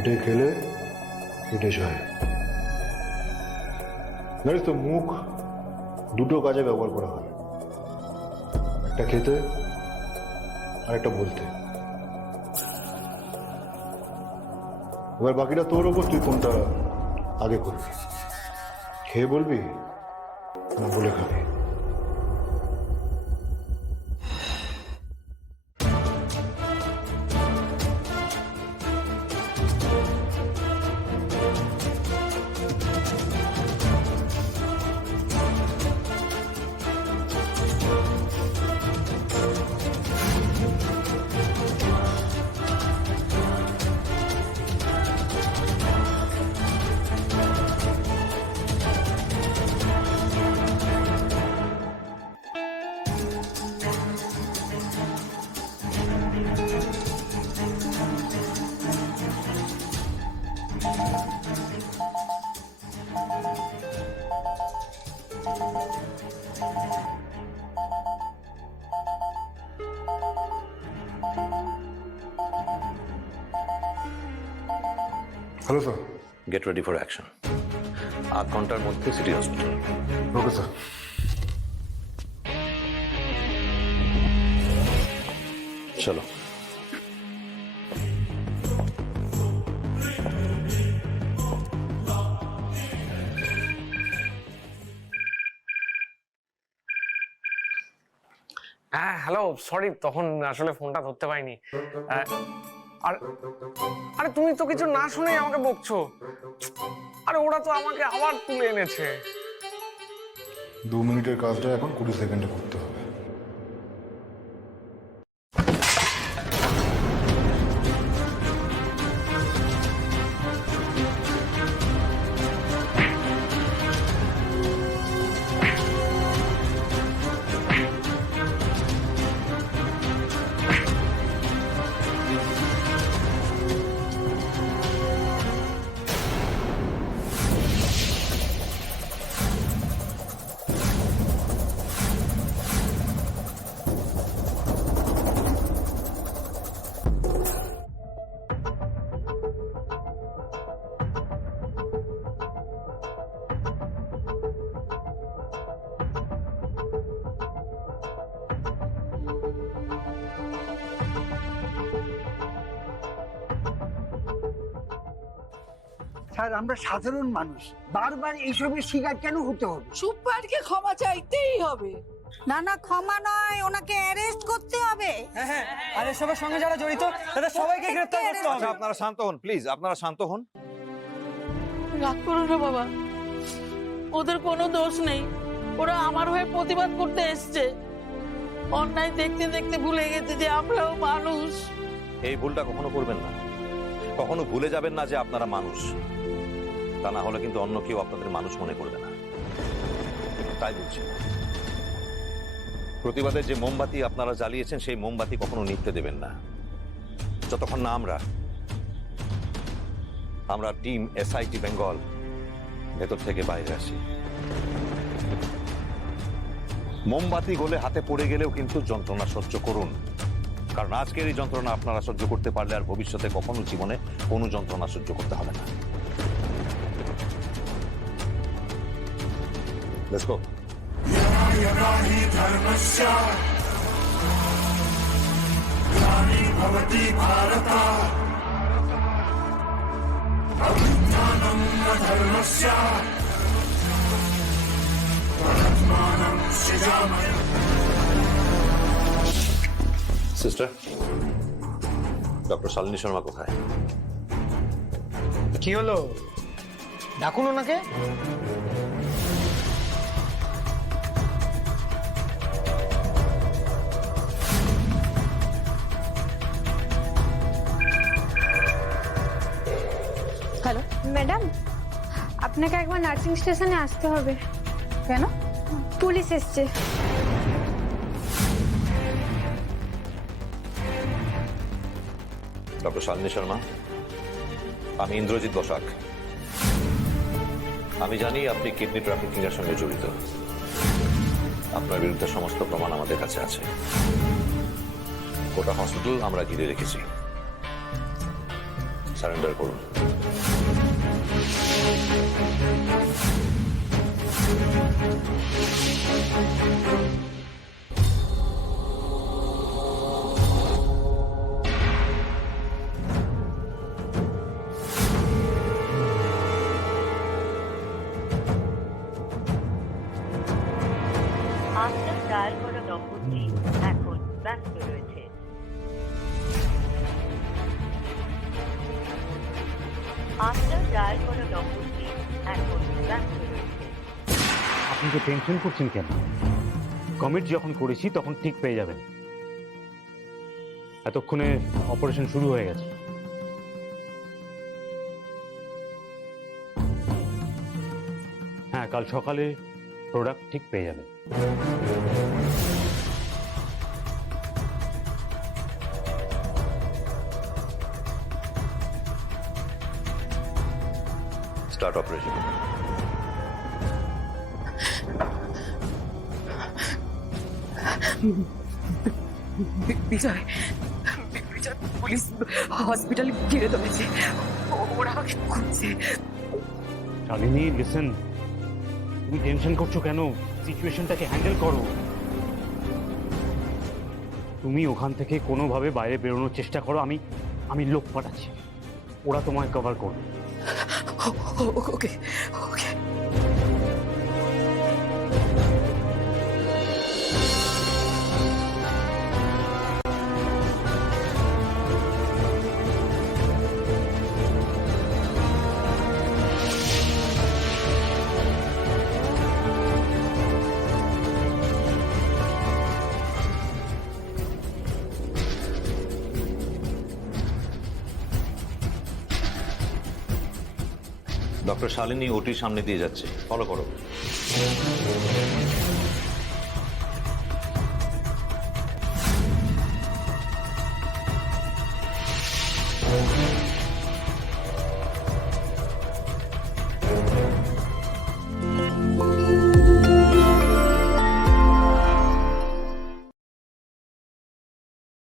পেটে খেলে পেটে সয়। জানিস তো, মুখ দুটো কাজে ব্যবহার করা হয়, একটা খেতে আর একটা বলতে। এবার বাকিটা তোর ওপর, তুই কোনটা আগে করবি, খেয়ে বলবি না বলে খাবি। Hello sir. Get ready for action. 8 ঘন্টার মধ্যে সিটি হসপিটাল। Okay sir. চলো। হ্যাঁ হ্যালো, সরি তখন আসলে ফোনটা ধরতে পারিনি। আর আরে তুমি তো কিছু না শুনে আমাকে বকছো। আরে ওরা তো আমাকে আবার তুলে এনেছে। 2 মিনিটের কাজটা এখন 20 সেকেন্ডে করতে হবে। স্যার, আমরা সাধারণ মানুষ, বারবার এইসবের শিকার কেন হতে হবে? সুপারকে ক্ষমা চাইতেই হবে। না না, ক্ষমা নয়, ওনাকে অ্যারেস্ট করতে হবে। হ্যাঁ, আর এসবের সঙ্গে যারা জড়িত তাদের সবাইকে গ্রেফতার করতে হবে। আচ্ছা, আপনারা শান্ত হন প্লিজ, আপনারা শান্ত হন। রাগ করো না বাবা, ওদের কোনো দোষ নেই। ওরা আমার হয়ে প্রতিবাদ করতে এসছে। অন্যায় দেখতে দেখতে ভুলে গেছে যে আমরাও মানুষ। এই ভুলটা কখনো করবেন না, কখনো ভুলে যাবেন না যে আপনারা মানুষ। তা না হলে কিন্তু অন্য কেউ আপনাদের মানুষ মনে করবে না। তাই বলছি, প্রতিবাদের যে মোমবাতি আপনারা জ্বালিয়েছেন সেই মোমবাতি কখনো নিভতে দেবেন না, যতক্ষণ না আমরা টিম এসআইটি বেঙ্গল ভেতর থেকে বাইরে আসি। মোমবাতি গলে হাতে পড়ে গেলেও কিন্তু যন্ত্রণা সহ্য করুন, কারণ আজকের এই যন্ত্রণা আপনারা সহ্য করতে পারলে আর ভবিষ্যতে কখনো জীবনে কোনো যন্ত্রণা সহ্য করতে হবে না। Let's go. Sister, doctor Shalini Sharma কোথায়? কি হলো, ডাকুন ওনাকে। হ্যালো ম্যাডাম, আপনাকে একবার নার্সিং স্টেশনে আসতে হবে। কেন? পুলিশ এসছে। ডক্টর শালিনী শর্মা, আমি ইন্দ্রজিৎ বসাক। আমি জানি আপনি কিডনি ট্রাফিকিং এর সঙ্গে জড়িত। আপনার বিরুদ্ধে সমস্ত প্রমাণ আমাদের কাছে আছে। গোটা হসপিটাল আমরা ঘিরে রেখেছি। সারেন্ডার করুন। আপনার ডায়াল করা নম্বরটি এখন ব্যস্ত রয়েছে। আপনার ডায়াল করা নম্বরটি এখন ব্যস্ত রয়েছে। আপনি তো টেনশন করছেন কেন? কমিট যখন করেছি তখন ঠিক পেয়ে যাবেন। এতক্ষণে অপারেশন শুরু হয়ে গেছে। হ্যাঁ, কাল সকালে প্রোডাক্ট ঠিক পেয়ে যাবেন। Start operation. Bijoy Bijoy police হসপিটালে ঘিরে ধরেছে, ওরা আমাকে খুঁজছে। শালিনী, লিসেন, তুমি টেনশন করছো কেন? সিচুয়েশনটাকে হ্যান্ডেল করো। তুমি ওখান থেকে কোনোভাবে বাইরে বেরোনোর চেষ্টা করো। আমি লোক পাঠাচ্ছি, ওরা তোমায় কভার করবে। ওকে ওকে। ডক্টর শালিনী ওটির সামনে দিয়ে যাচ্ছে, ফলো করো।